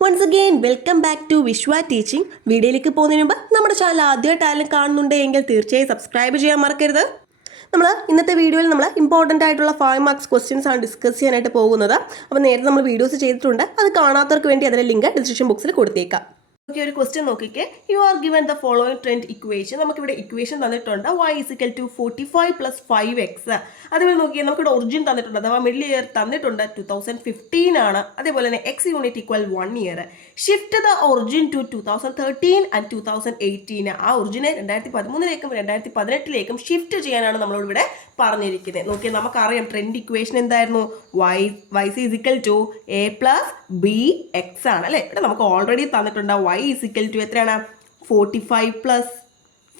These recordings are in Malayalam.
Once again welcome back to Vishwa teaching. വീഡിയോയിലേക്ക് പോകുന്നതിന് മുമ്പ് നമ്മുടെ ചാനൽ ആദ്യമായിട്ടായാലും കാണുന്നുണ്ടെങ്കിൽ തീർച്ചയായും സബ്സ്ക്രൈബ് ചെയ്യാൻ മറക്കരുത്. നമ്മൾ ഇന്നത്തെ വീഡിയോയിൽ നമ്മൾ ഇമ്പോർട്ടൻ്റ് ആയിട്ടുള്ള 5 മാർക്സ് ക്വസ്റ്റ്യൻസ് ആണ് ഡിസ്കസ് ചെയ്യാനായിട്ട് പോകുന്നത്. അപ്പോൾ നേരത്തെ നമ്മൾ വീഡിയോസ് ചെയ്തിട്ടുണ്ട്, അത് കാണാത്തവർക്ക് വേണ്ടി അതിൻ്റെ ലിങ്ക് ഡിസ്ക്രിപ്ഷൻ ബോക്സിൽ കൊടുത്തേക്കാം. ഒരു ക്വസ്റ്റ്യൻ നോക്കിക്കേ. You are given the following trend equation. നമുക്കിവിടെ ഇക്വേഷൻ തന്നിട്ടുണ്ട് y = 45 + 5x. അതേപോലെ നോക്കിയാൽ നമുക്കിവിടെ ഒറിജിൻ തന്നിട്ടുണ്ട്, അഥവാ മിഡിൽ ഇയർ തന്നിട്ടുണ്ട് 2015 ആണ്. അതേപോലെ തന്നെ x unit = 1 year. Shift the origin to 2013 and 2018. ആ ഒറിജിനെ 2013ലേക്കും 2018ലേക്കും ഷിഫ്റ്റ് ചെയ്യാനാണ് നമ്മളോട് ഇവിടെ പറഞ്ഞിരിക്കുന്നത്. നോക്കിയാൽ നമുക്കറിയാം ട്രെൻഡ് ഇക്വേഷൻ എന്തായിരുന്നു, y = a + bx ആണ് അല്ലേ. ഇവിടെ നമുക്ക് ഓൾറെഡി തന്നിട്ടുണ്ട് y = എത്രയാണ്, 45 +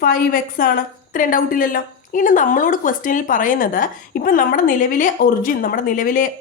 5x ആണ്. ഇത്രയും ഡൗട്ടില്ലല്ലോ. ഇനി നമ്മളോട് ക്വസ്റ്റ്യനിൽ പറയുന്നത് ഇപ്പം നമ്മുടെ നിലവിലെ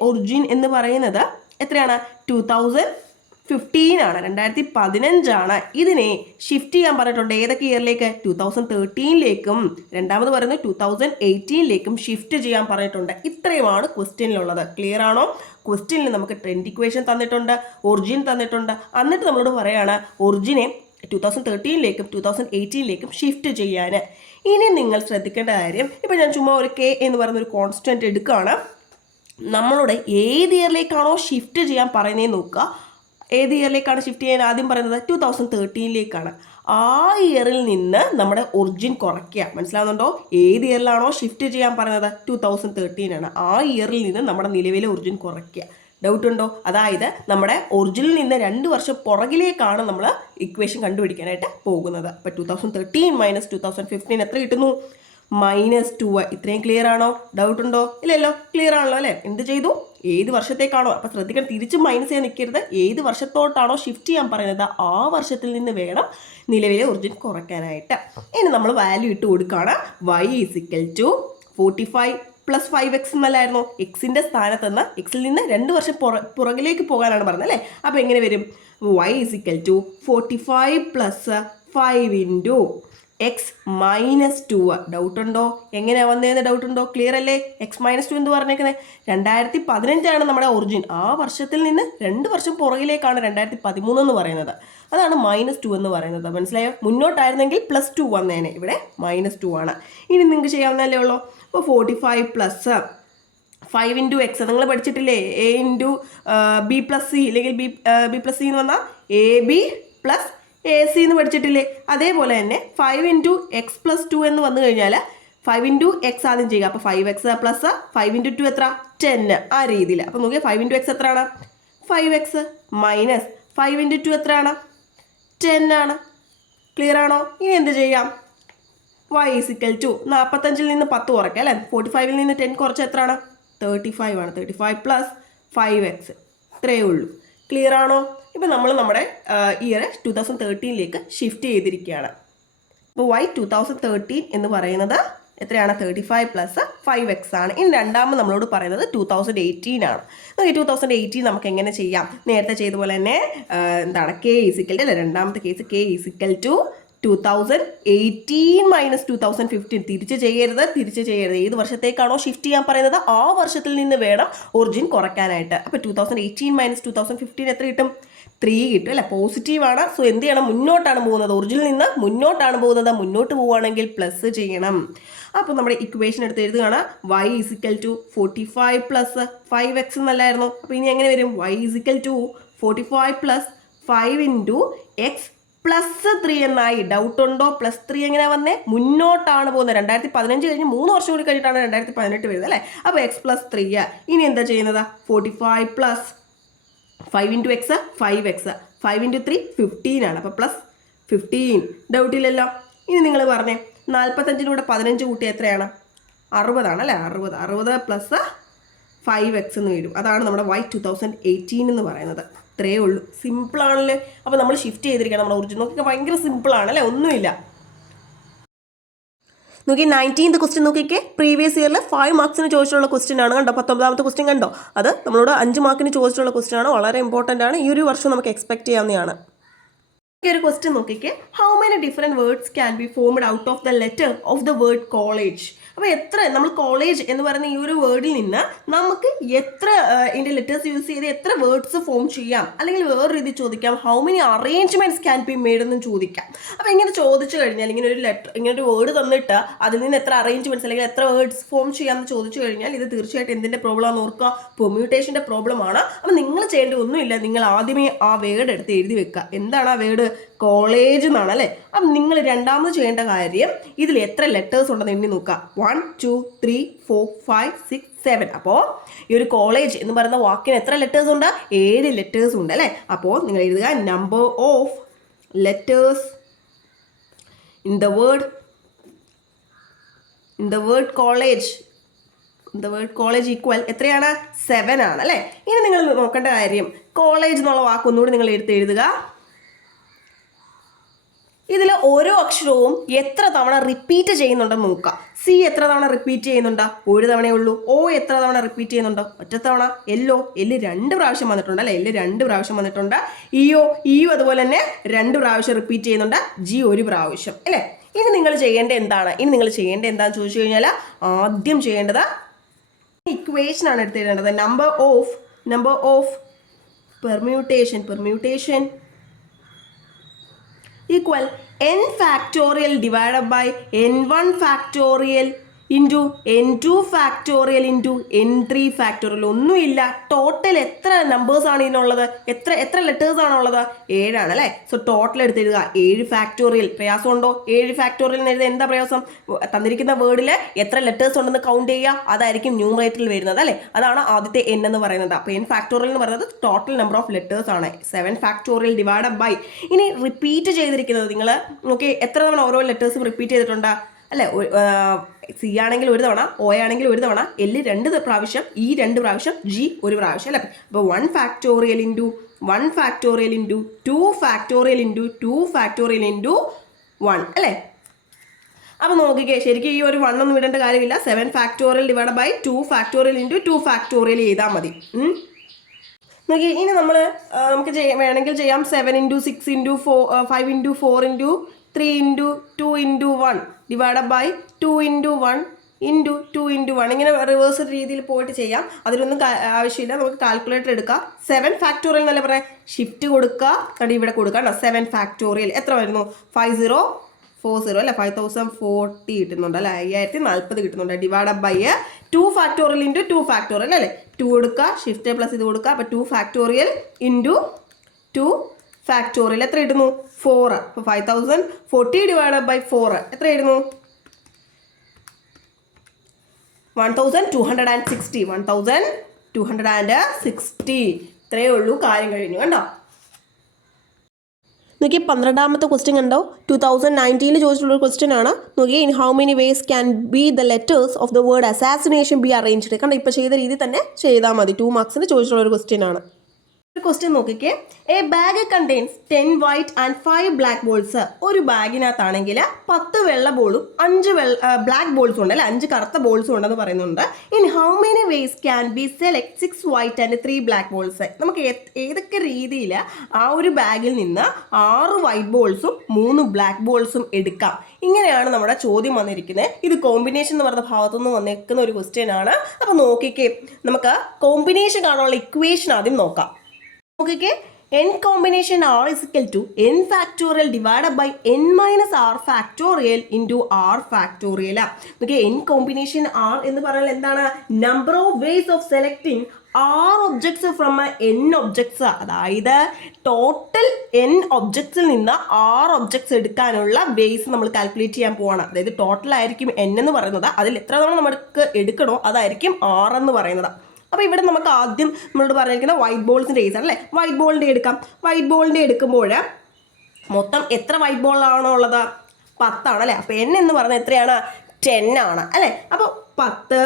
ഒറിജിൻ എന്ന് പറയുന്നത് എത്രയാണ്, 2015 ആണ്, 2015 ആണ്. ഇതിനെ ഷിഫ്റ്റ് ചെയ്യാൻ പറഞ്ഞിട്ടുണ്ട് ഏതൊക്കെ ഇയറിലേക്ക്, 2013ലേക്കും രണ്ടാമത് പറയുന്നത് 2018ലേക്കും ഷിഫ്റ്റ് ചെയ്യാൻ പറഞ്ഞിട്ടുണ്ട്. ഇത്രയുമാണ് ക്വസ്റ്റ്യനിലുള്ളത്. ക്ലിയർ ആണോ? ക്വസ്റ്റ്യനിൽ നമുക്ക് ട്രെൻഡ് ഇക്വേഷൻ തന്നിട്ടുണ്ട്, ഒറിജിൻ തന്നിട്ടുണ്ട്. എന്നിട്ട് നമ്മളോട് പറയാണ് ഒറിജിനെ 2013ലേക്കും 2018ലേക്കും ഷിഫ്റ്റ് ചെയ്യാൻ. ഇനി നിങ്ങൾ ശ്രദ്ധിക്കേണ്ട കാര്യം, ഇപ്പം ഞാൻ ചുമ്മാ ഒരു k എന്ന് പറയുന്നൊരു കോൺസ്റ്റൻറ്റ് എടുക്കുകയാണ്. നമ്മളോട് ഏത് ഇയറിലേക്കാണോ ഷിഫ്റ്റ് ചെയ്യാൻ പറയുന്നതെന്ന് നോക്കുക. ഏത് ഇയറിലേക്കാണ് ഷിഫ്റ്റ് ചെയ്യാൻ ആദ്യം പറയുന്നത്, 2013ലേക്കാണ്. ആ ഇയറിൽ നിന്ന് നമ്മുടെ ഒറിജിൻ കുറയ്ക്കുക. മനസ്സിലാവുന്നുണ്ടോ? ഏത് ഇയറിലാണോ ഷിഫ്റ്റ് ചെയ്യാൻ പറയുന്നത്, 2013 ആണ്. ആ ഇയറിൽ നിന്ന് നമ്മുടെ നിലവിലെ ഒറിജിൻ കുറയ്ക്കുക. ഡൗട്ട് ഉണ്ടോ? അതായത് നമ്മുടെ ഒറിജിനിൽ നിന്ന് 2 വർഷം പുറകിലേക്കാണ് നമ്മൾ ഇക്വേഷൻ കണ്ടുപിടിക്കാനായിട്ട് പോകുന്നത്. അപ്പോൾ 2013 - 2015 എത്ര കിട്ടുന്നു, -2. ഇത്രയും ക്ലിയർ ആണോ? ഡൗട്ട് ഉണ്ടോ? ഇല്ലല്ലോ, ക്ലിയർ ആണല്ലോ അല്ലേ. എന്ത് ചെയ്തു, ഏത് വർഷത്തേക്കാണോ, അപ്പം ശ്രദ്ധിക്കണം, തിരിച്ച് മൈനസ് ചെയ്യാൻ നിൽക്കരുത്. ഏത് വർഷത്തോട്ടാണോ ഷിഫ്റ്റ് ചെയ്യാൻ പറയുന്നത് ആ വർഷത്തിൽ നിന്ന് വേണം നിലവിലെ ഒറിജിൻ കുറയ്ക്കാനായിട്ട്. ഇനി നമ്മൾ വാല്യൂ ഇട്ട് കൊടുക്കുകയാണ്. y = 45 + 5x എന്നല്ലായിരുന്നു. എക്സിൻ്റെ സ്ഥാനത്ത് നിന്ന് എക്സിൽ നിന്ന് 2 വർഷം പുറകിലേക്ക് പോകാനാണ് പറഞ്ഞത് അല്ലേ. അപ്പോൾ എങ്ങനെ വരും, y = 45 + 5 × x - 2. ഡൗട്ട് ഉണ്ടോ? എങ്ങനെയാണ് വന്നതെന്ന് ഡൗട്ട് ഉണ്ടോ? ക്ലിയർ അല്ലേ? x - 2 എന്ന് പറഞ്ഞേക്കുന്നത് 2015 നമ്മുടെ ഒറിജിൻ. ആ വർഷത്തിൽ നിന്ന് 2 വർഷം പുറകിലേക്കാണ് 2013 എന്ന് പറയുന്നത്. അതാണ് -2 എന്ന് പറയുന്നത്. മനസ്സിലായോ? മുന്നോട്ടായിരുന്നെങ്കിൽ +2 വന്നേനെ. ഇവിടെ -2 ആണ്. ഇനി നിങ്ങൾക്ക് ചെയ്യാവുന്നതല്ലേ ഉള്ളൂ. അപ്പോൾ 45 + 5 × x നിങ്ങൾ പഠിച്ചിട്ടില്ലേ, a × b + c അല്ലെങ്കിൽ b + c എന്ന് വന്നാൽ ab + AC എന്ന് പഠിച്ചിട്ടില്ലേ. അതേപോലെ തന്നെ 5 × x + 2 എന്ന് വന്നു കഴിഞ്ഞാൽ 5 × x ആദ്യം ചെയ്യുക. അപ്പോൾ 5x + 5 × 2 എത്ര, 10. ആ രീതിയിൽ. അപ്പോൾ നോക്കിയാൽ 5 × x എത്രയാണ്, 5x - 5 × 2 എത്രയാണ്, 10 ആണ്. ക്ലിയർ ആണോ? ഇനി എന്ത് ചെയ്യാം, y = 45ൽ നിന്ന് 10 കുറയ്ക്കുക അല്ലേ. 45ൽ നിന്ന് 10 കുറച്ച് എത്രയാണ്, 35 ആണ്. 35 + 5x ഇത്രയേ ഉള്ളൂ. ക്ലിയർ ആണോ? ഇപ്പം നമ്മൾ നമ്മുടെ ഇയർ 2013ലേക്ക് ഷിഫ്റ്റ് ചെയ്തിരിക്കുകയാണ്. അപ്പോൾ y 2013 എന്ന് പറയുന്നത് എത്രയാണ്, 35 + 5x ആണ്. ഇനി രണ്ടാമത് നമ്മളോട് പറയുന്നത് 2018 ആണ്. ഈ 2018 നമുക്ക് എങ്ങനെ ചെയ്യാം, നേരത്തെ ചെയ്ത പോലെ തന്നെ എന്താണ്, k = അല്ലേ, രണ്ടാമത്തെ കേസ് k = 2018 - 2015. തിരിച്ച് ചെയ്യരുത്. ഏത് വർഷത്തേക്കാണോ ഷിഫ്റ്റ് ചെയ്യാൻ പറയുന്നത് ആ വർഷത്തിൽ നിന്ന് വേണം ഒറിജിൻ കുറയ്ക്കാനായിട്ട്. അപ്പോൾ 2018 - 2015 എത്ര കിട്ടും, 3 കിട്ടും അല്ലേ. പോസിറ്റീവാണ്. സോ എന്ത് ചെയ്യണം, മുന്നോട്ടാണ് പോകുന്നത്. ഒറിജിനിൽ നിന്ന് മുന്നോട്ടാണ് പോകുന്നത്. മുന്നോട്ട് പോവുകയാണെങ്കിൽ പ്ലസ് ചെയ്യണം. അപ്പോൾ നമ്മുടെ ഇക്വേഷൻ എടുത്ത് എഴുതുകയാണ്. y = 45 + 5x എന്നല്ലായിരുന്നു. അപ്പോൾ ഇനി എങ്ങനെ വരും, y = 45 + 5 × x +3 എന്നായി. ഡൗട്ട് ഉണ്ടോ? +3 എങ്ങനെയാണ് വന്നേ, മുന്നോട്ടാണ് പോകുന്നത്. 2015 കഴിഞ്ഞ് 3 വർഷം കൂടി കഴിഞ്ഞിട്ടാണ് 2018 വരുന്നത് അല്ലേ. അപ്പോൾ x +3. ഇനി എന്താ ചെയ്യുന്നത്, 45 + 5 × x 5x 5 × 3 15 ആണ്. അപ്പോൾ +15. ഡൗട്ടില്ലല്ലോ. ഇനി നിങ്ങൾ പറഞ്ഞേ, 45 കൂടെ 15 കൂട്ടി എത്രയാണ്, 60 ആണ് അല്ലേ. 60 + 5x എന്ന് വരും. അതാണ് നമ്മുടെ y 2018 എന്ന് പറയുന്നത്. ഇത്രയേ ഉള്ളൂ. സിമ്പിളാണല്ലേ. അപ്പോൾ നമ്മൾ ഷിഫ്റ്റ് ചെയ്തിരിക്കണം നമ്മുടെ ഒറിജിൻ. നോക്കിയൊക്കെ ഭയങ്കര സിമ്പിളാണല്ലേ, ഒന്നുമില്ല. നോക്കി 19th ക്വസ്റ്റ്യൻ നോക്കിക്കേ. പ്രീവിയസ് ഇയറിൽ 5 മാർക്സിന് ചോദിച്ചിട്ടുള്ള ക്വസ്റ്റ്യൻ ആണ്. കണ്ടോ, 19ാമത്തെ ക്വസ്റ്റ്യൻ കണ്ടോ, അത് നമ്മളോട് 5 മാർക്കിന് ചോദിച്ചിട്ടുള്ള ക്വസ്റ്റ്യൻ ആണ്. വളരെ ഇമ്പോർട്ടൻ്റ് ആണ്. ഈ ഒരു വർഷം നമുക്ക് എക്സ്പെക്ട് ചെയ്യാവുന്നതാണ്. ഈ ഒരു ക്വസ്റ്റ്യൻ നോക്കിക്കേ. How many different words can be formed out of the letter of the word college. അപ്പോൾ എത്ര നമ്മൾ കോളേജ് എന്ന് പറയുന്ന ഈ ഒരു വേർഡിൽ നിന്ന് നമുക്ക് എത്ര ഇതിൻ്റെ ലെറ്റേഴ്സ് യൂസ് ചെയ്ത് എത്ര വേർഡ്സ് ഫോം ചെയ്യാം, അല്ലെങ്കിൽ വേറെ രീതി ചോദിക്കാം, how many arrangements can be made എന്നും ചോദിക്കാം. അപ്പോൾ ഇങ്ങനെ ചോദിച്ചു കഴിഞ്ഞാൽ ഇങ്ങനെ ഒരു വേർഡ് തന്നിട്ട് അതിൽ നിന്ന് എത്ര അറേഞ്ച്മെന്റ്സ് അല്ലെങ്കിൽ എത്ര വേർഡ്സ് ഫോം ചെയ്യാമെന്ന് ചോദിച്ചു കഴിഞ്ഞാൽ ഇത് തീർച്ചയായിട്ടും എന്തിൻ്റെ പ്രോബ്ലം ആണെന്ന് ഓർക്കുക, പെർമ്യൂട്ടേഷൻ്റെ പ്രോബ്ലം ആണ്. അപ്പോൾ നിങ്ങൾ ചെയ്യേണ്ട ഒന്നുമില്ല, നിങ്ങൾ ആദ്യമേ ആ വേർഡ് എടുത്ത് എഴുതി വെക്കുക. എന്താണ് ആ വേർഡ്? കോളേജ് എന്നാണ് അല്ലേ. അപ്പം നിങ്ങൾ രണ്ടാമത് ചെയ്യേണ്ട കാര്യം ഇതിൽ എത്ര ലെറ്റേഴ്സ് ഉണ്ടെന്ന് എണ്ണി നോക്കുക. 1 2 3 4 5 6 7. അപ്പോൾ ഈ ഒരു കോളേജ് എന്ന് പറയുന്ന വാക്കിന് എത്ര ലെറ്റേഴ്സ് ഉണ്ട്? 7 ലെറ്റേഴ്സ് ഉണ്ട് അല്ലേ. അപ്പോൾ നിങ്ങൾ എഴുതുക number of letters in the word college. The word college equal എത്രയാണ്? 7 ആണ് അല്ലേ. ഇനി നിങ്ങൾ നോക്കേണ്ട കാര്യം കോളേജ് എന്നുള്ള വാക്കൊന്നുകൂടി നിങ്ങൾ എഴുതുക. ഇതിൽ ഓരോ അക്ഷരവും എത്ര തവണ റിപ്പീറ്റ് ചെയ്യുന്നുണ്ടെന്ന് നോക്കുക. സി എത്ര തവണ റിപ്പീറ്റ് ചെയ്യുന്നുണ്ട്? ഒരു തവണയേ ഉള്ളൂ. ഓ എത്ര തവണ റിപ്പീറ്റ് ചെയ്യുന്നുണ്ട്? ഒറ്റത്തവണ. എല്ലോ 2 പ്രാവശ്യം വന്നിട്ടുണ്ട് അല്ലേ. 2 പ്രാവശ്യം വന്നിട്ടുണ്ട്. ഇയോ അതുപോലെ തന്നെ 2 പ്രാവശ്യം റിപ്പീറ്റ് ചെയ്യുന്നുണ്ട്. ജി 1 പ്രാവശ്യം അല്ലേ. ഇനി നിങ്ങൾ ചെയ്യേണ്ടത് എന്താണെന്ന് ചോദിച്ചു കഴിഞ്ഞാൽ ആദ്യം ചെയ്യേണ്ടത് ഇക്വേഷൻ ആണ് എടുത്തിടേണ്ടത്. Number of permutation equal n factorial divided by n1 factorial into n2 factorial into n3 factorial. ഒന്നുമില്ല, ടോട്ടൽ എത്ര നമ്പേഴ്സ് ആണ് ഇതിനുള്ളത്? എത്ര ലെറ്റേഴ്സ് ആണുള്ളത്? 7 ആണ് അല്ലേ. സോ ടോട്ടൽ എടുത്ത് എഴുതുക 7 ഫാക്ടോറിയൽ. പ്രയാസമുണ്ടോ? 7 ഫാക്ടോറിയൽ എന്ന് എഴുതുക. എന്താ പ്രയാസം? തന്നിരിക്കുന്ന വേർഡിൽ എത്ര ലെറ്റേഴ്സ് ഉണ്ടെന്ന് കൗണ്ട് ചെയ്യുക, അതായിരിക്കും ന്യൂമറേറ്ററിൽ വരുന്നത് അല്ലേ. അതാണ് ആദ്യത്തെ n എന്ന് പറയുന്നത്. അപ്പോൾ n ഫാക്ടോറിയൽ എന്ന് പറയുന്നത് ടോട്ടൽ നമ്പർ ഓഫ് ലെറ്റേഴ്സ് ആണ്. 7 ഫാക്ടോറിയൽ ഡിവൈഡഡ് ബൈ. ഇനി റിപ്പീറ്റ് ചെയ്തിരിക്കുന്നത് നിങ്ങൾ നോക്കി എത്ര തവണ ഓരോ ലെറ്റേഴ്സും റിപ്പീറ്റ് ചെയ്തിട്ടുണ്ട് അല്ലേ. സി ആണെങ്കിൽ 1 തവണ, ഒ ആണെങ്കിൽ 1 തവണ, എൽ 2 പ്രാവശ്യം, ഇ 2 പ്രാവശ്യം, ജി 1 പ്രാവശ്യം അല്ലേ. അപ്പോൾ 1 factorial into 1 factorial into 2 factorial into 2 factorial into 1 അല്ലേ. അപ്പോൾ നോക്കിക്കേ, ശരിക്കും ഈ ഒരു 1 ഒന്നും ഇടേണ്ട കാര്യമില്ല. 7 factorial divide by 2 factorial into 2 factorial ചെയ്താൽ മതി. നോക്കി ഇനി നമുക്ക് വേണമെങ്കിൽ ചെയ്യാം 7 into 6 into 5 into 4 into 3 into 2 into 1 divided by 2 into 1 into 2 into 1. ഇങ്ങനെ റിവേഴ്സ് രീതിയിൽ പോയിട്ട് ചെയ്യാം. അതിലൊന്നും ആവശ്യമില്ല. നമുക്ക് കാൽക്കുലേറ്റർ എടുക്കാം. 7 ഫാക്ടോറിയൽ എന്നല്ല പറയാം, ഷിഫ്റ്റ് കൊടുക്കുക, കണ്ടി ഇവിടെ കൊടുക്കാം. 7 ഫാക്ടോറിയൽ എത്ര വരുന്നു? 5040 അല്ലേ. 5040 കിട്ടുന്നുണ്ട് അല്ലേ. 5040 കിട്ടുന്നുണ്ട്. Divided by 2 factorial into 2 factorial അല്ലേ. 2 കൊടുക്കുക, ഷിഫ്റ്റ് പ്ലസ് ഇത് കൊടുക്കുക. അപ്പോൾ 2 ഫാക്ടോറിയൽ ഇൻറ്റു 2 ഫാക്ടോറിയൽ എത്ര ഇടുന്നു? 4. അപ്പോൾ 5040 ഡിവൈഡഡ് ബൈ 4 എത്ര ഇടുന്നു? 1260. 1260. ഇത്രയേ ഉള്ളൂ, കാര്യം കഴിഞ്ഞു. കണ്ടോ? നോക്കി 12ാമത്തെ ക്വസ്റ്റ്യൻ കണ്ടോ. 2019 ചോദിച്ചിട്ടുള്ള ക്വസ്റ്റ്യൻ ആണ്. നോക്കി in how many vase can be the letters of the word assassination be arranged. കണ്ടോ, ഇപ്പോൾ ചെയ്ത രീതി തന്നെ ചെയ്താൽ മതി. 2 മാർക്സിന് ചോദിച്ചിട്ടുള്ള ഒരു ക്വസ്റ്റ്യൻ ആണ്. ക്വസ്റ്റ്യൻ നോക്കിക്കേ. A bag contains 10 white and 5 black balls. ഒരു ബാഗിനകത്താണെങ്കിൽ 10 വെള്ള ബോളും 5 ബ്ലാക്ക് ബോൾസും ഉണ്ട് അല്ലെ. 5 കറുത്ത ബോൾസും ഉണ്ടെന്ന് പറയുന്നുണ്ട്. In how many vase can be select 6 white and 3 black balls. നമുക്ക് ഏതൊക്കെ രീതിയിൽ ആ ഒരു ബാഗിൽ നിന്ന് 6 വൈറ്റ് ബോൾസും 3 ബ്ലാക്ക് ബോൾസും എടുക്കാം. ഇങ്ങനെയാണ് നമ്മുടെ ചോദ്യം വന്നിരിക്കുന്നത്. ഇത് കോമ്പിനേഷൻ എന്ന് പറഞ്ഞ ഭാഗത്തുനിന്ന് വന്നിരിക്കുന്ന ഒരു ക്വസ്റ്റ്യൻ ആണ്. അപ്പോൾ നോക്കിക്കേ, നമുക്ക് കോമ്പിനേഷൻ കാണാനുള്ള ഇക്വേഷൻ ആദ്യം നോക്കാം. നോക്കിക്കേ, n combination r is equal to n factorial divided by n minus r factorial into r factorial. Okay, n combination r എന്ന് പറഞ്ഞാൽ എന്താണ്? number of ways of selecting r objects from n objects. അതായത് ടോട്ടൽ n ഒബ്ജക്ട്സിൽ നിന്ന് r ഒബ്ജക്ട്സ് എടുക്കാനുള്ള വേസ് നമ്മൾ കാൽക്കുലേറ്റ് ചെയ്യാൻ പോവാണ്. അതായത് ടോട്ടൽ ആയിരിക്കും n എന്ന് പറയുന്നത്. അതിൽ എത്ര തവണ നമുക്ക് എടുക്കണോ അതായിരിക്കും r എന്ന് പറയുന്നത്. അപ്പോൾ ഇവിടെ നമുക്ക് ആദ്യം നമ്മളോട് പറഞ്ഞിരിക്കുന്നത് വൈറ്റ് ബോൾസിൻ്റെ കേസാണ് അല്ലേ. വൈറ്റ് ബോളിൻ്റെ എടുക്കാം. വൈറ്റ് ബോളിൻ്റെ എടുക്കുമ്പോൾ മൊത്തം എത്ര വൈറ്റ് ബോളാണോ ഉള്ളത്? 10 ആണ് അല്ലേ. അപ്പോൾ n എന്ന് പറഞ്ഞാൽ എത്രയാണ്? 10 ആണ് അല്ലേ. അപ്പോൾ 10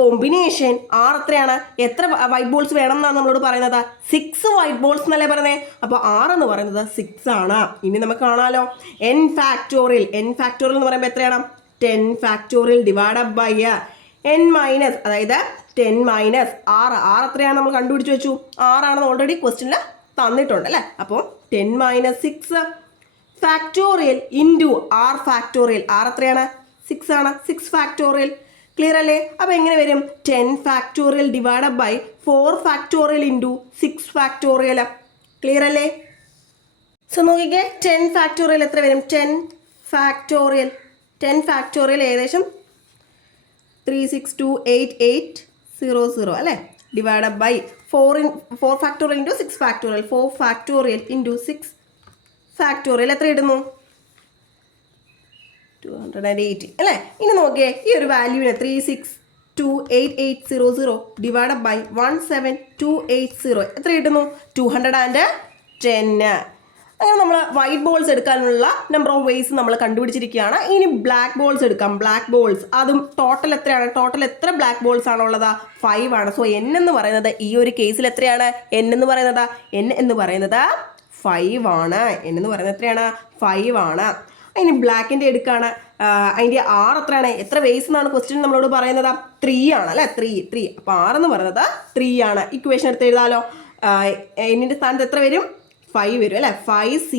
കോമ്പിനേഷൻ r എത്രയാണ്? എത്ര വൈറ്റ് ബോൾസ് വേണം എന്നാണ് നമ്മളോട് പറയുന്നത്? 6 വൈറ്റ് ബോൾസ് എന്നല്ലേ പറയുന്നത്. അപ്പോൾ r എന്ന് പറയുന്നത് 6 ആണ്. ഇനി നമുക്ക് കാണാമല്ലോ n ഫാക്ടോറിയൽ. n ഫാക്ടോറിയൽ എന്ന് പറയുമ്പോൾ എത്രയാണ്? 10 factorial divided by n minus, അതായത് 10 മൈനസ് r. r എത്രയാണ് നമ്മൾ കണ്ടുപിടിച്ച് വെച്ചു? 6 ആണെന്ന് ഓൾറെഡി ക്വസ്റ്റ്യനിൽ തന്നിട്ടുണ്ട് അല്ലേ. അപ്പോൾ 10 minus 6 factorial into r factorial. r എത്രയാണ്? 6 ആണ്. 6 ഫാക്ടോറിയൽ. ക്ലിയർ അല്ലേ? അപ്പോൾ എങ്ങനെ വരും? 10 factorial divided by 4 factorial into 6 factorial. Clear അല്ലേ? സോ നോക്കിക്കേ, 10 ഫാക്ടോറിയൽ എത്ര വരും? 10 ഫാക്ടോറിയൽ. 10 ഫാക്ടോറിയൽ ഏകദേശം 3628800 അല്ലേ? Divided by 4 factorial into 6 factorial. 4 factorial into 6 factorial എത്ര ഇടുന്നു? 280 അല്ലേ? ഇനി നോക്കിയേ, ഈ ഒരു വാല്യൂവിന് 3628800 ഡിവൈഡഡ് ബൈ 17280 എത്ര കിട്ടുന്നു? 210. അങ്ങനെ നമ്മൾ വൈറ്റ് ബോൾസ് എടുക്കാനുള്ള നമ്പർ ഓഫ് വേസ് നമ്മൾ കണ്ടുപിടിച്ചിരിക്കുകയാണ്. ഇനി ബ്ലാക്ക് ബോൾസ് എടുക്കാം. ബ്ലാക്ക് ബോൾസ് അതും ടോട്ടൽ എത്രയാണ്? ടോട്ടൽ എത്ര ബ്ലാക്ക് ബോൾസ് ആണുള്ളത്? 5 ആണ്. സോ n എന്ന് പറയുന്നത് ഈ ഒരു കേസിൽ എത്രയാണ്? n എന്ന് പറയുന്നത് 5 ആണ്. n എന്ന് പറയുന്നത് എത്രയാണ്? 5 ആണ്. ഇനി ബ്ലാക്കിൻ്റെ എടുക്കുകയാണ്. അതിൻ്റെ R എത്രയാണ്? എത്ര വേസ് എന്നാണ് ക്വസ്റ്റ്യൻ നമ്മളോട് പറയുന്നത്? 3 ആണ് അല്ലേ? 3. അപ്പോൾ R എന്ന് പറയുന്നത് 3 ആണ്. ഇക്വേഷൻ എടുത്ത് എഴുതാലോ. എന്നിൻ്റെ സ്ഥാനത്ത് എത്ര വരും? 5 വരും അല്ലേ? 5C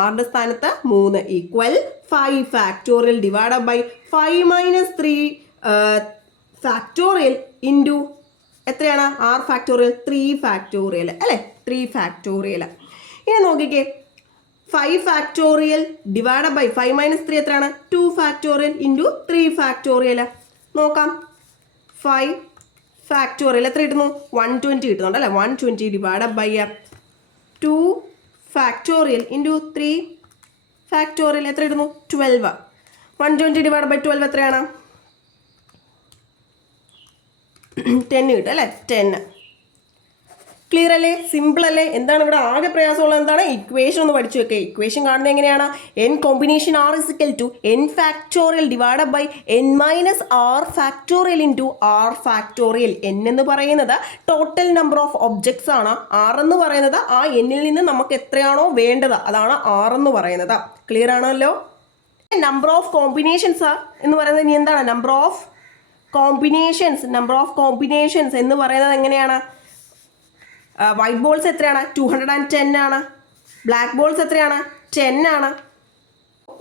ആറിൻ്റെ സ്ഥാനത്ത് 3 equal 5 factorial divided by 5 minus 3 factorial into എത്രയാണ്? R ഫാക്ടോറിയൽ 3 ഫാക്ടോറിയൽ അല്ലേ? 3 ഫാക്ടോറിയൽ. ഇനി നോക്കിക്കേ, 5 ഫാക്ടോറിയൽ ഡിവൈഡഡ് ബൈ 5 മൈനസ് 3 എത്രയാണ്? 2 ഫാക്ടോറിയൽ ഇൻറ്റു 3 ഫാക്ടോറിയൽ. നോക്കാം, 5 ഫാക്ടോറിയൽ എത്ര കിട്ടുന്നു? 120 കിട്ടുന്നുണ്ട് അല്ലേ? 120 divided by 2 factorial into 3 factorial എത്ര ഇടുന്നു? 12. 120 ഡിവൈഡ് ബൈ 12 എത്രയാണ്? 10 കിട്ടും അല്ലേ? 10. ക്ലിയർ അല്ലേ? സിമ്പിൾ അല്ലേ? എന്താണ് ഇവിടെ ആകെ പ്രയാസമുള്ളത്? എന്താണ്? ഇക്വേഷൻ ഒന്ന് പഠിച്ചു വെക്കുക. ഇക്വേഷൻ കാണുന്നത് എങ്ങനെയാണ്? n combination r is equal to n factorial divided by n minus r factorial into r factorial. n എന്ന് പറയുന്നത് ടോട്ടൽ നമ്പർ ഓഫ് ഒബ്ജക്ട്സ് ആണ്. r എന്ന് പറയുന്നത് ആ എന്നിൽ നിന്ന് നമുക്ക് എത്രയാണോ വേണ്ടത് അതാണ് r എന്ന് പറയുന്നത്. ക്ലിയർ ആണല്ലോ? നമ്പർ ഓഫ് കോമ്പിനേഷൻസ് എന്ന് പറയുന്നത് ഇനി എന്താണ്? നമ്പർ ഓഫ് കോമ്പിനേഷൻസ് എന്ന് പറയുന്നത് എങ്ങനെയാണ്? വൈറ്റ് ബോൾസ് എത്രയാണ്? 210 ആണ്. ബ്ലാക്ക് ബോൾസ് എത്രയാണ്? 10 ആണ്.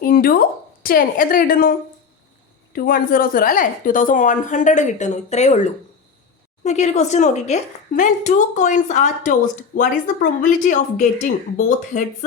ഇൻറ്റു 10 എത്ര കിട്ടുന്നു? 2100 അല്ലേ? 2100 കിട്ടുന്നു. ഇത്രയേ ഉള്ളൂ. നോക്കിയ ഒരു ക്വസ്റ്റ്യൻ നോക്കിക്കേ. When 2 coins are tossed, what is the probability of getting both heads?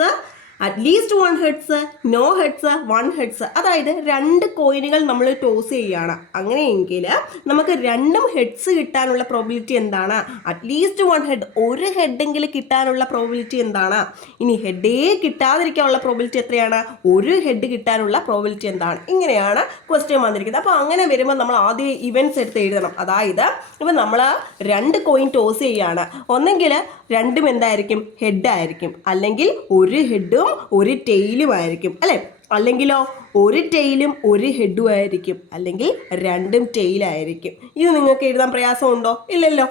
At least 1 heads, no heads, 1 heads. അതായത് 2 കോയിനുകൾ നമ്മൾ ടോസ് ചെയ്യുകയാണ്. അങ്ങനെയെങ്കിൽ നമുക്ക് 2 ഹെഡ്സ് കിട്ടാനുള്ള പ്രോബിലിറ്റി എന്താണ്? അറ്റ്ലീസ്റ്റ് 1 ഹെഡ്, ഒരു ഹെഡെങ്കിലും കിട്ടാനുള്ള പ്രോബിലിറ്റി എന്താണ്? ഇനി ഹെഡേ കിട്ടാതിരിക്കാനുള്ള പ്രോബിലിറ്റി എത്രയാണ്? ഒരു ഹെഡ് കിട്ടാനുള്ള പ്രോബിലിറ്റി എന്താണ്? ഇങ്ങനെയാണ് ക്വസ്റ്റ്യൻ വന്നിരിക്കുന്നത്. അപ്പോൾ അങ്ങനെ വരുമ്പോൾ നമ്മൾ ആദ്യം ഇവൻറ്റ്സ് എടുത്ത് എഴുതണം. അതായത് ഇപ്പം നമ്മൾ 2 കോയിൻ ടോസ് ചെയ്യുകയാണ്. ഒന്നെങ്കിൽ രണ്ടും എന്തായിരിക്കും? ഹെഡായിരിക്കും. അല്ലെങ്കിൽ ഒരു ഹെഡും ഒരു ടെയിലും ആയിരിക്കും അല്ലേ? അല്ലെങ്കിലോ ഒരു ടെയിലും ഒരു ഹെഡും ആയിരിക്കും. അല്ലെങ്കിൽ രണ്ടും ടെയിലായിരിക്കും. ഇത് നിങ്ങൾക്ക് എഴുതാൻ പ്രയാസമുണ്ടോ? ഇല്ലല്ലോ.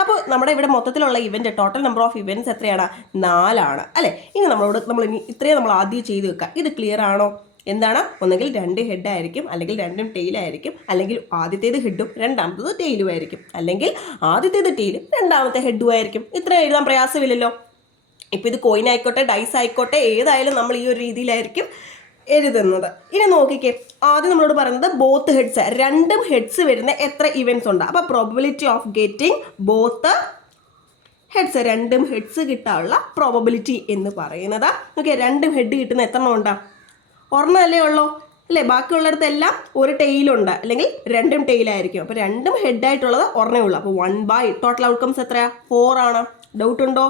അപ്പോൾ നമ്മുടെ ഇവിടെ മൊത്തത്തിലുള്ള event total number of events എത്രയാണ്? 4 ആണ് അല്ലേ? ഇനി നമ്മൾ ഇനി ഇത്രയും നമ്മൾ ആദ്യം ചെയ്ത് വെക്കുക. ഇത് ക്ലിയർ ആണോ? എന്താണ്? ഒന്നെങ്കിൽ 2 ഹെഡായിരിക്കും, അല്ലെങ്കിൽ രണ്ടും ടെയിലായിരിക്കും, അല്ലെങ്കിൽ ആദ്യത്തേത് ഹെഡും രണ്ടാമത്തേത് ടെയിലും ആയിരിക്കും, അല്ലെങ്കിൽ ആദ്യത്തേത് ടെയിലും രണ്ടാമത്തെ ഹെഡും ആയിരിക്കും. ഇത്ര എഴുതാൻ പ്രയാസമില്ലല്ലോ. ഇപ്പോൾ ഇത് കോയിൻ ആയിക്കോട്ടെ, ഡൈസ് ആയിക്കോട്ടെ, ഏതായാലും നമ്മൾ ഈ ഒരു രീതിയിലായിരിക്കും എഴുതുന്നത്. ഇനി നോക്കിക്കേ, ആദ്യം നമ്മളോട് പറയുന്നത് ബോത്ത് ഹെഡ്സ്, 2 ഹെഡ്സ് വരുന്ന എത്ര ഇവൻറ്റ്സ് ഉണ്ട്? അപ്പോൾ probability of getting both heads, 2 heads കിട്ടാനുള്ള പ്രോബബിലിറ്റി എന്ന് പറയുന്നത്. ഓക്കെ, 2 ഹെഡ് കിട്ടുന്ന എത്ര എണ്ണം ഉണ്ടാ? ഒരെണ്ണമല്ലേ ഉള്ളൂ അല്ലേ? ബാക്കിയുള്ളിടത്തെല്ലാം ഒരു ടെയിലുണ്ട്, അല്ലെങ്കിൽ 2 ടെയിലായിരിക്കും. അപ്പോൾ 2 ഹെഡായിട്ടുള്ളത് ഒരെണ്ണേ ഉള്ളൂ. അപ്പോൾ 1/, ടോട്ടൽ ഔട്ട്കംസ് എത്രയാണ്? 4 ആണ്. ഡൗട്ട് ഉണ്ടോ?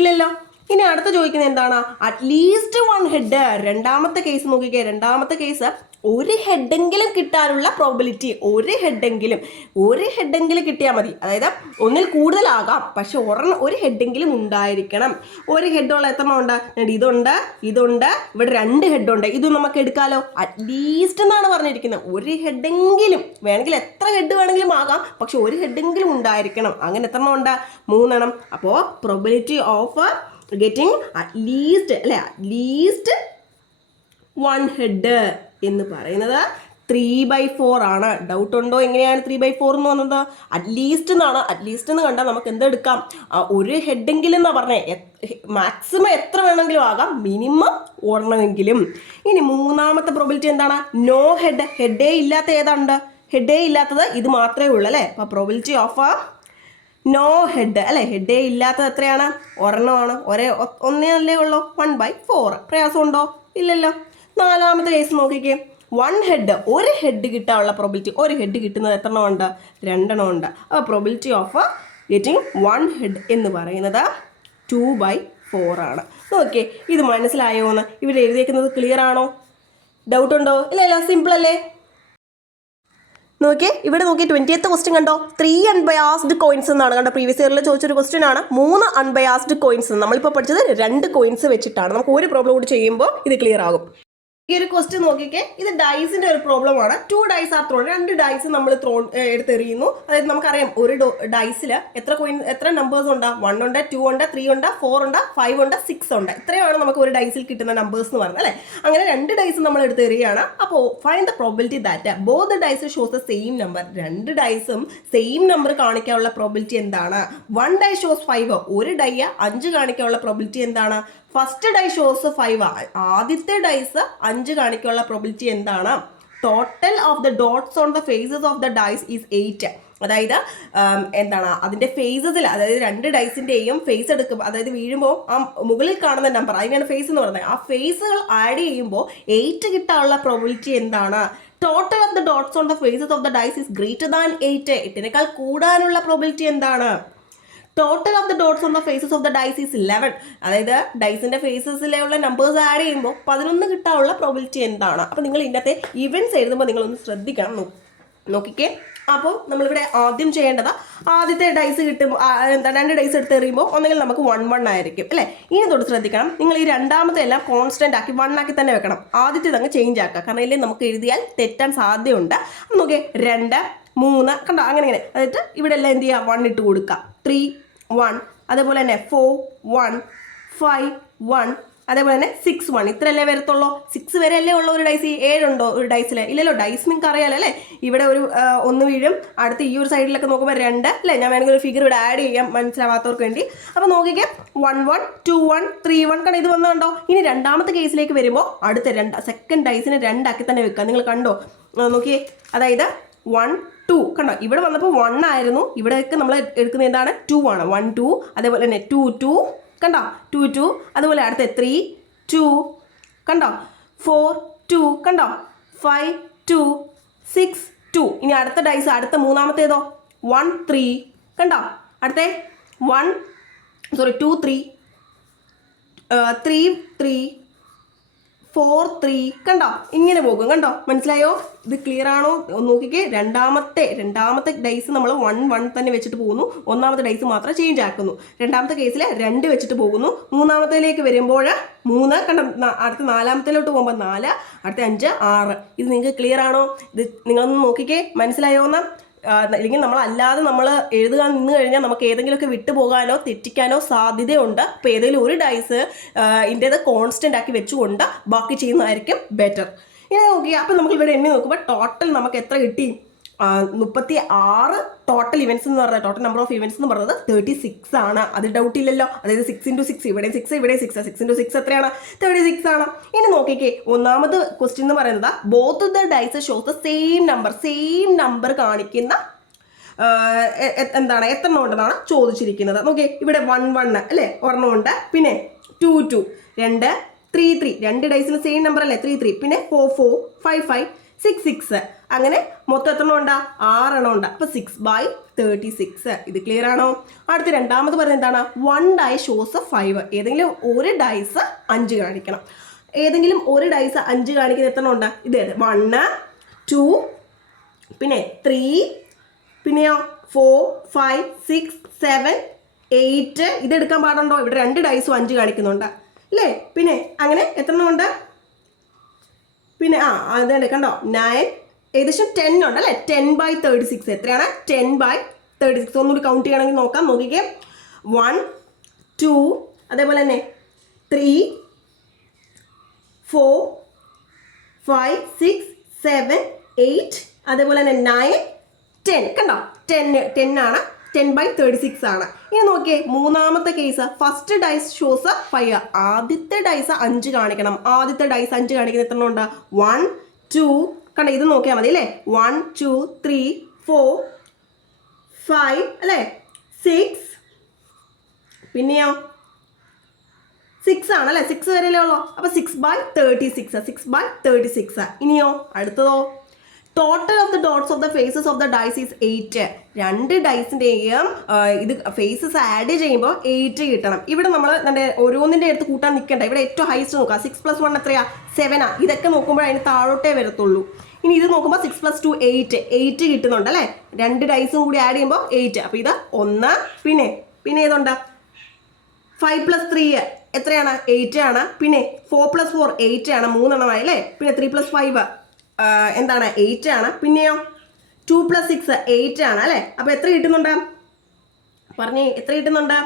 ഇല്ലല്ലോ. ഇനി അടുത്ത ചോദിക്കുന്നത് എന്താണ്? At least 1 head. രണ്ടാമത്തെ കേസ് നോക്കിക്കേ. രണ്ടാമത്തെ കേസ് ഒരു ഹെഡെങ്കിലും കിട്ടാനുള്ള പ്രോബിലിറ്റി, ഒരു ഹെഡെങ്കിലും കിട്ടിയാൽ മതി. അതായത് ഒന്നിൽ കൂടുതലാകാം, പക്ഷെ ഒരു ഹെഡെങ്കിലും ഉണ്ടായിരിക്കണം. ഒരു ഹെഡുള്ള എത്ര ഉണ്ട്? ഇതുണ്ട്, ഇവിടെ 2 ഹെഡുണ്ട്. ഇത് നമുക്ക് എടുക്കാമല്ലോ. അറ്റ്ലീസ്റ്റ് എന്നാണ് പറഞ്ഞിരിക്കുന്നത്. ഒരു ഹെഡെങ്കിലും വേണമെങ്കിൽ എത്ര ഹെഡ് വേണമെങ്കിലും ആകാം, പക്ഷെ ഒരു ഹെഡെങ്കിലും ഉണ്ടായിരിക്കണം. അങ്ങനെ എത്ര എണ്ണം ഉണ്ട്? 3 എണ്ണം. അപ്പോൾ probability of getting at least 1 head എന്ന് പറയുന്നത് 3/4 ആണ്. ഡൗട്ട് ഉണ്ടോ എങ്ങനെയാണ് 3/4 എന്ന് പറഞ്ഞത്? അറ്റ്ലീസ്റ്റ് എന്നാണ്. അറ്റ്ലീസ്റ്റ് എന്ന് കണ്ടാൽ നമുക്ക് എന്തെടുക്കാം? ഒരു ഹെഡെങ്കിലും എന്നാ പറഞ്ഞേ. മാക്സിമം എത്ര വേണമെങ്കിലും ആകാം, മിനിമം ഒരെണ്ണമെങ്കിലും. ഇനി മൂന്നാമത്തെ പ്രോബിലിറ്റി എന്താണ്? No head. ഹെഡേ ഇല്ലാത്ത ഏതാണ്ട്? ഹെഡേ ഇല്ലാത്തത് ഇത് മാത്രമേ ഉള്ളൂ അല്ലേ. അപ്പോൾ പ്രോബിലിറ്റി ഓഫ് നോ ഹെഡ് അല്ലേ. ഹെഡേ ഇല്ലാത്തത് എത്രയാണ്? ഒരെണ്ണമാണ്. ഒന്നേ അല്ലേ ഉള്ളൂ. 1/4. പ്രയാസമുണ്ടോ? ഇല്ലല്ലോ. നാലാമത്തെ കേസ് നോക്കിക്കേ. 1 ഹെഡ്, ഒരു ഹെഡ് കിട്ടാനുള്ള പ്രോബിലിറ്റി. ഒരു ഹെഡ് കിട്ടുന്നത് എത്ര എണ്ണം ഉണ്ട്? 2 ഉണ്ട്. അപ്പോൾ പ്രോബിലിറ്റി ഓഫ് ഗെറ്റിംഗ് 1 ഹെഡ് എന്ന് പറയുന്നത് 2/4 ആണ്. നോക്കിയേ, ഇത് മനസ്സിലായോ എന്ന്? ഇവിടെ എഴുതിയേക്കുന്നത് ക്ലിയർ ആണോ? ഡൗട്ട് ഉണ്ടോ? ഇല്ല, സിമ്പിൾ അല്ലേ. നോക്കിയേ, ഇവിടെ നോക്കി 20th ക്വസ്റ്റ്യൻ കണ്ടോ? 3 അൺബയാസ്ഡ് കോയിൻസ് എന്നാണ് കണ്ടോ. പ്രീവിയസ് ഇയറിൽ ചോദിച്ചൊരു ക്വസ്റ്റ്യൻ ആണ്. 3 അൺബയാസ്ഡ് കോയിൻസ്. നമ്മളിപ്പോൾ പഠിച്ചത് 2 കോയിൻസ് വെച്ചിട്ടാണ്. നമുക്ക് ഒരു പ്രോബ്ലം കൂടി ചെയ്യുമ്പോൾ ഇത് ക്ലിയർ ആകും. ഈ ഒരു ക്വസ്റ്റ്യൻ നോക്കിക്കേ, ഇത് ഡൈസിന്റെ ഒരു പ്രോബ്ലം ആണ്. 2 ഡൈസ് ആർ ത്രോൺ. 2 ഡൈസ് നമ്മൾ എടുത്തെറിയുന്നു. അതായത് നമുക്കറിയാം ഒരു ഡൈസിൽ എത്ര നമ്പേഴ്സ് ഉണ്ട്? 1 ഉണ്ട്, 2 ഉണ്ട്, 3 ഉണ്ട്, 4 ഉണ്ട്, 5 ഉണ്ട്, 6 ഉണ്ട്. ഇത്രയാണ് നമുക്ക് ഒരു ഡൈസിൽ കിട്ടുന്ന നമ്പേഴ്സ് എന്ന് പറയുന്നത് അല്ലേ. അങ്ങനെ 2 ഡൈസ് നമ്മൾ എടുത്തെറിയാണ്. അപ്പോൾ find the probability that both dice shows the same number. 2 ഡൈസും സെയിം നമ്പർ കാണിക്കാനുള്ള പ്രോബിലിറ്റി എന്താണ്? 1 ഡൈ ഷോസ് 5. ഒരു ഡൈ 5 കാണിക്കാനുള്ള പ്രോബിലിറ്റി എന്താണ്? First die shows 5. ആദ്യത്തെ ഡൈസ് 5 കാണിക്കാനുള്ള പ്രോബിലിറ്റി എന്താണ്? Total of the dots on the faces of the dice is 8. അതായത് എന്താണ് അതിൻ്റെ ഫേസസിൽ, അതായത് 2 ഡൈസിൻ്റെയും ഫേസ് എടുക്കുമ്പോൾ, അതായത് വീഴുമ്പോൾ ആ മുകളിൽ കാണുന്ന നമ്പർ, അതിനാണ് ഫേസ് എന്ന് പറയുന്നത്. ആ ഫേസുകൾ ആഡ് ചെയ്യുമ്പോൾ 8 കിട്ടാനുള്ള പ്രോബിലിറ്റി എന്താണ്? Total of the dots on the faces of the dice is greater than 8. 8നേക്കാൾ കൂടാനുള്ള പ്രോബിലിറ്റി എന്താണ്? Total of the dots on the faces of the dice is 11. അതായത് ഡൈസിന്റെ ഫേസസിലുള്ള നമ്പേഴ്സ് ആഡ് ചെയ്യുമ്പോൾ 11 കിട്ടാനുള്ള പ്രോബിലിറ്റി എന്താണ്? അപ്പോൾ നിങ്ങൾ ഇതിനകത്തെ ഇവൻറ്റ്സ് എഴുതുമ്പോൾ നിങ്ങളൊന്ന് ശ്രദ്ധിക്കണം. നോക്കിക്കേ. അപ്പോൾ നമ്മളിവിടെ ആദ്യം ചെയ്യേണ്ടത്, ആദ്യത്തെ ഡൈസ് കിട്ടുമ്പോൾ 2 ഡൈസ് എടുത്ത് എറിയുമ്പോൾ ഒന്നെങ്കിൽ നമുക്ക് 1 ആയിരിക്കും അല്ലേ. ഇനി തൊട്ട് ശ്രദ്ധിക്കണം, നിങ്ങൾ ഈ രണ്ടാമത്തെ എല്ലാം കോൺസ്റ്റന്റ് ആക്കി 1 ആക്കി തന്നെ വെക്കണം. ആദ്യത്തെ അങ്ങ് ചേഞ്ച് ആക്കുക. കാരണം ഇല്ലെങ്കിൽ നമുക്ക് എഴുതിയാൽ തെറ്റാൻ സാധ്യതയുണ്ട്. നോക്കിയേ, 2, 3 കണ്ടോ, അങ്ങനെ. അതായത് ഇവിടെ എല്ലാം എന്ത് ചെയ്യുക? 1 ഇട്ട് കൊടുക്കുക. 3, 1. അതേപോലെ തന്നെ 4, 1, 5, 1. അതേപോലെ തന്നെ 6, 1. ഇത്രയല്ലേ വരത്തുള്ളൂ. 6 വരെ അല്ലേ ഉള്ളൂ ഒരു ഡൈസ്. 7 ഉണ്ടോ ഒരു ഡൈസിൽ? ഇല്ലല്ലോ. ഡൈസ് നിങ്ങൾക്ക് അറിയാലോ അല്ലേ. ഇവിടെ ഒരു 1 വീഴും. അടുത്ത് ഈ ഒരു സൈഡിലൊക്കെ നോക്കുമ്പോൾ 2 അല്ലേ. ഞാൻ വേണമെങ്കിൽ ഒരു ഫിഗർ ഇവിടെ ആഡ് ചെയ്യാം മനസ്സിലാവാത്തവർക്ക് വേണ്ടി. അപ്പോൾ നോക്കിക്കേ, 1, 1, 2, 1, 3, 1 കണ്ടോ. ഇത് വന്നുണ്ടോ? ഇനി രണ്ടാമത്തെ കേസിലേക്ക് വരുമ്പോൾ അടുത്ത സെക്കൻഡ് ഡൈസിനെ 2 ആക്കി തന്നെ വെക്കുക. നിങ്ങൾ കണ്ടോ? നോക്കിയേ, അതായത് 1, 2 കണ്ടോ. ഇവിടെ വന്നപ്പോൾ 1 ആയിരുന്നു. ഇവിടെയൊക്കെ നമ്മൾ എടുക്കുന്നത് എന്താണ്? 2 ആണ്. 1, 2. അതേപോലെ തന്നെ 2, 2 കണ്ടോ. 2, 2. അതുപോലെ അടുത്ത 3, 2 കണ്ടോ. 4, 2 കണ്ടോ. 5, 2, 6, 2. ഇനി അടുത്ത ഡൈസ്, അടുത്ത മൂന്നാമത്തേതോ 1, 3 കണ്ടോ. അടുത്ത 2, 3, 3, 3, 4, 3 കണ്ടോ. ഇങ്ങനെ പോകും കണ്ടോ. മനസ്സിലായോ? ഇത് ക്ലിയർ ആണോ? നോക്കിക്കേ. രണ്ടാമത്തെ ഡൈസ് നമ്മൾ 1, 1 തന്നെ വെച്ചിട്ട് പോകുന്നു. ഒന്നാമത്തെ ഡൈസ് മാത്രം ചേഞ്ച് ആക്കുന്നു. രണ്ടാമത്തെ കേസിൽ 2 വെച്ചിട്ട് പോകുന്നു. മൂന്നാമത്തേലേക്ക് വരുമ്പോൾ 3 കണ്ടോ. അടുത്ത നാലാമത്തേലോട്ട് പോകുമ്പോൾ 4, അടുത്ത 5, 6. ഇത് നിങ്ങൾക്ക് ക്ലിയർ ആണോ? ഇത് നിങ്ങളൊന്ന് നോക്കിക്കേ. മനസ്സിലായോ എന്ന്? അല്ലെങ്കിൽ നമ്മൾ എഴുതാൻ നിന്ന് കഴിഞ്ഞാൽ നമുക്ക് ഏതെങ്കിലുമൊക്കെ വിട്ടുപോകാനോ തെറ്റിക്കാനോ സാധ്യതയുണ്ട്. അപ്പോൾ ഏതെങ്കിലും ഒരു ഡൈസ് ഇതിൻ്റേത് കോൺസ്റ്റൻ്റ് ആക്കി വെച്ചുകൊണ്ട് ബാക്കി ചെയ്യുന്നതായിരിക്കും ബെറ്റർ. ഇനി നോക്കി. അപ്പോൾ നമുക്ക് ഇവിടെ എണ്ണി നോക്കുമ്പോൾ ടോട്ടൽ നമുക്ക് എത്ര കിട്ടി? 36 ടോട്ടൽ ഇവൻറ്റ്സ് എന്ന് പറഞ്ഞത്, ടോട്ടൽ നമ്പർ ഓഫ് ഇവൻറ്റ്സ് എന്ന് പറയുന്നത് 36 ആണ്. അത് ഡൗട്ട് ഇല്ലല്ലോ. അതായത് 6 × 6, ഇവിടെ 6, ഇവിടെ 6. 6 × 6 എത്രയാണ്? 36 ആണ്. ഇനി നോക്കിക്കേ, ഒന്നാമത് ക്വസ്റ്റ്യൻ എന്ന് പറയുന്നത് both the dice shows the same number കാണിക്കുന്ന എന്താണ് എത്ര എണ്ണം ഉണ്ടെന്നാണ് ചോദിച്ചിരിക്കുന്നത്. നോക്കിയേ, ഇവിടെ 1, 1 അല്ലേ, ഒരെണ്ണമുണ്ട്. പിന്നെ 2, 2, 2, 3, 3. 2 ഡൈസിന് സെയിം നമ്പർ അല്ലേ, 3, 3. പിന്നെ 4, 4, 5, 5, 6, 6. അങ്ങനെ മൊത്തം എത്ര എണ്ണം ഉണ്ടാ? 6 എണ്ണം ഉണ്ട്. അപ്പോൾ 6/36. ഇത് ക്ലിയർ ആണോ? അടുത്ത രണ്ടാമത് പറയുന്നത് എന്താണ്? 1 ഡൈ ഷോസ് 5. ഏതെങ്കിലും ഒരു ഡൈസ് 5 കാണിക്കണം. ഏതെങ്കിലും ഒരു ഡൈസ് 5 കാണിക്കുന്നത് എത്ര എണ്ണം ഉണ്ട്? ഇത് 1, 2, പിന്നെ 3, പിന്നെയോ 4, 5, 6, 7, 8. ഇതെടുക്കാൻ പാടുണ്ടോ? ഇവിടെ 2 ഡൈസും 5 കാണിക്കുന്നുണ്ട് അല്ലേ. പിന്നെ അങ്ങനെ എത്ര എണ്ണം ഉണ്ട്? പിന്നെ അതെ കണ്ടോ, 9, ഏകദേശം 10 ഉണ്ട് അല്ലേ. 10/36. എത്രയാണ്? 10/36. ഒന്നുകൂടി കൗണ്ട് ചെയ്യണമെങ്കിൽ നോക്കാം. നോക്കിക്കേ, 1, 2, അതേപോലെ തന്നെ 3, 4, 5, 6, 7, 8, അതേപോലെ തന്നെ 9, 10. കണ്ടോ 10 ആണ്, 10/36 ആണ്. ഇനി നോക്കിയേ മൂന്നാമത്തെ കേസ്, ഫസ്റ്റ് ഡൈസ് ഷോസ് 5. ആദ്യത്തെ ഡൈസ് 5 കാണിക്കണം. ആദ്യത്തെ ഡൈസ് 5 കാണിക്കുന്ന എത്ര ഉണ്ട്? 1, 2, കണ്ടോ ഇത് നോക്കിയാൽ മതി അല്ലേ. 1, 2, 3, 4, 5 അല്ലേ, 6, പിന്നെയോ 6 ആണ് അല്ലേ, 6 വരെയല്ലേ ഉള്ളൂ. അപ്പോൾ 6/36. ഇനിയോ അടുത്തതോ, total of the dots of the faces of the dice is 8. രണ്ട് ഡൈസിൻ്റെയും ഇത് ഫേസസ് ആഡ് ചെയ്യുമ്പോൾ 8 കിട്ടണം. ഇവിടെ നമ്മൾ ഓരോന്നിൻ്റെ അടുത്ത് കൂട്ടാൻ നിൽക്കണ്ട. ഇവിടെ ഏറ്റവും ഹൈസ്റ്റ് നോക്കുക. 6 + 1 എത്രയാ? 7. ഇതൊക്കെ നോക്കുമ്പോൾ അതിന് താഴോട്ടേ വരത്തുള്ളൂ. ഇനി ഇത് നോക്കുമ്പോൾ 6 + 2 8 കിട്ടുന്നുണ്ട് അല്ലേ. രണ്ട് ഡൈസും കൂടി ആഡ് ചെയ്യുമ്പോൾ 8. അപ്പോൾ ഇത് 1. പിന്നെ ഏതുണ്ട്? 5 + 3 എത്രയാണ്? 8 ആണ്. പിന്നെ 4 + 4 8 ആണ്, 3 എണ്ണമായി അല്ലേ. പിന്നെ 3 + 5 എന്താണ്? 8 ആണ്. പിന്നെയോ 2 + 6 8 ആണ് അല്ലേ. അപ്പോൾ എത്ര കിട്ടുന്നുണ്ട്? പറഞ്ഞേ എത്ര കിട്ടുന്നുണ്ട്?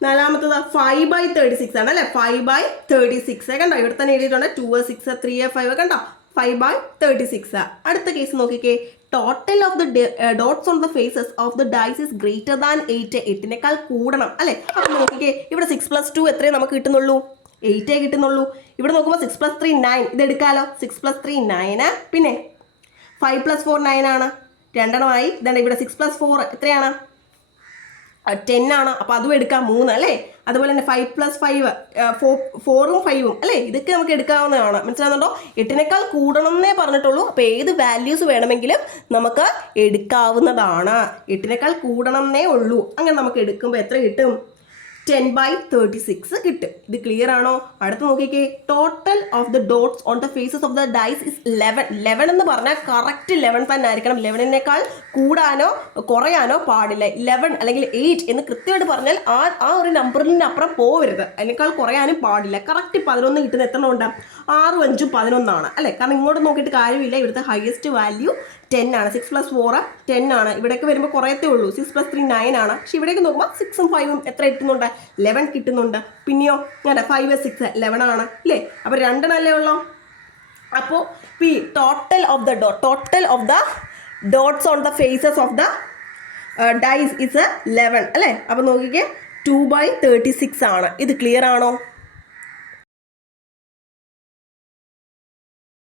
നാലാമത്തത് 5/36 ആണ് അല്ലേ. 5/36 കണ്ടോ, ഇവിടെ തന്നെ എഴുതിയിട്ടുണ്ട്. 2, 6, 3, 5 കണ്ടോ, 5/36. അടുത്ത കേസ് നോക്കിക്കേ, total of the dots on the faces of the dice is greater than 8. 8നേക്കാൾ കൂടണം അല്ലേ. അപ്പോൾ നോക്കിക്കേ, ഇവിടെ 6 + 2 എത്രയേ നമുക്ക് കിട്ടുന്നുള്ളൂ? 8 കിട്ടുന്നുള്ളൂ. ഇവിടെ നോക്കുമ്പോൾ 6 + 3 9. ഇത് എടുക്കാമല്ലോ. 6 + 3 9. പിന്നെ 5 + 4 9 ആണ്, രണ്ടെണ്ണമായി. ഇതാണ് ഇവിടെ 6 + 4 എത്രയാണ്? 10 ആണ്. അപ്പോൾ അതും എടുക്കാം, 3 അല്ലേ. അതുപോലെ തന്നെ 5 + 5 4ഉം 5ഉം അല്ലേ. ഇതൊക്കെ നമുക്ക് എടുക്കാവുന്നതാണ്. മനസ്സിലാകുന്നുണ്ടോ? 8നേക്കാൾ കൂടണം എന്നേ പറഞ്ഞിട്ടുള്ളൂ. അപ്പോൾ ഏത് വാല്യൂസ് വേണമെങ്കിലും നമുക്ക് എടുക്കാവുന്നതാണ്. 8നേക്കാൾ കൂടണം എന്നേ ഉള്ളൂ. അങ്ങനെ നമുക്ക് എടുക്കുമ്പോൾ എത്ര കിട്ടും? 10/36 കിട്ടും. ഇത് ക്ലിയർ ആണോ? അടുത്ത് നോക്കിക്കേ, total of the dots on the faces of the dice is 11. 11 എന്ന് പറഞ്ഞാൽ കറക്റ്റ് 11 തന്നെ ആയിരിക്കണം. 11നേക്കാൾ കൂടാനോ കുറയാനോ പാടില്ല. 11 അല്ലെങ്കിൽ 8 എന്ന് കൃത്യമായിട്ട് പറഞ്ഞാൽ ആ ഒരു നമ്പറിനപ്പുറം പോകരുത്. അതിനേക്കാൾ കുറയാനും പാടില്ല. കറക്റ്റ് 11 കിട്ടുന്ന എത്ര ഉണ്ട്? 6, 5, 11 ആണ് അല്ലേ. കാരണം ഇങ്ങോട്ട് നോക്കിയിട്ട് കാര്യമില്ല. ഇവിടുത്തെ ഹയസ്റ്റ് വാല്യൂ 10 ആണ്. 6 + 4 10 ആണ്. ഇവിടേക്ക് വരുമ്പോൾ കുറയത്തേ ഉള്ളൂ. 6 + 3 9 ആണ്. പക്ഷെ ഇവിടേക്ക് നോക്കുമ്പോൾ 6ഉം 5ഉം എത്ര കിട്ടുന്നുണ്ട്? 11 കിട്ടുന്നുണ്ട്. പിന്നെയോ 5, 6 11 ആണ് അല്ലേ. അപ്പോൾ 2 അല്ലേ ഉള്ളൂ. അപ്പോൾ total of the dots on the faces of the dice is 11 അല്ലേ. അപ്പോൾ നോക്കിക്കേ 2/36 ആണ്. ഇത് ക്ലിയർ ആണോ?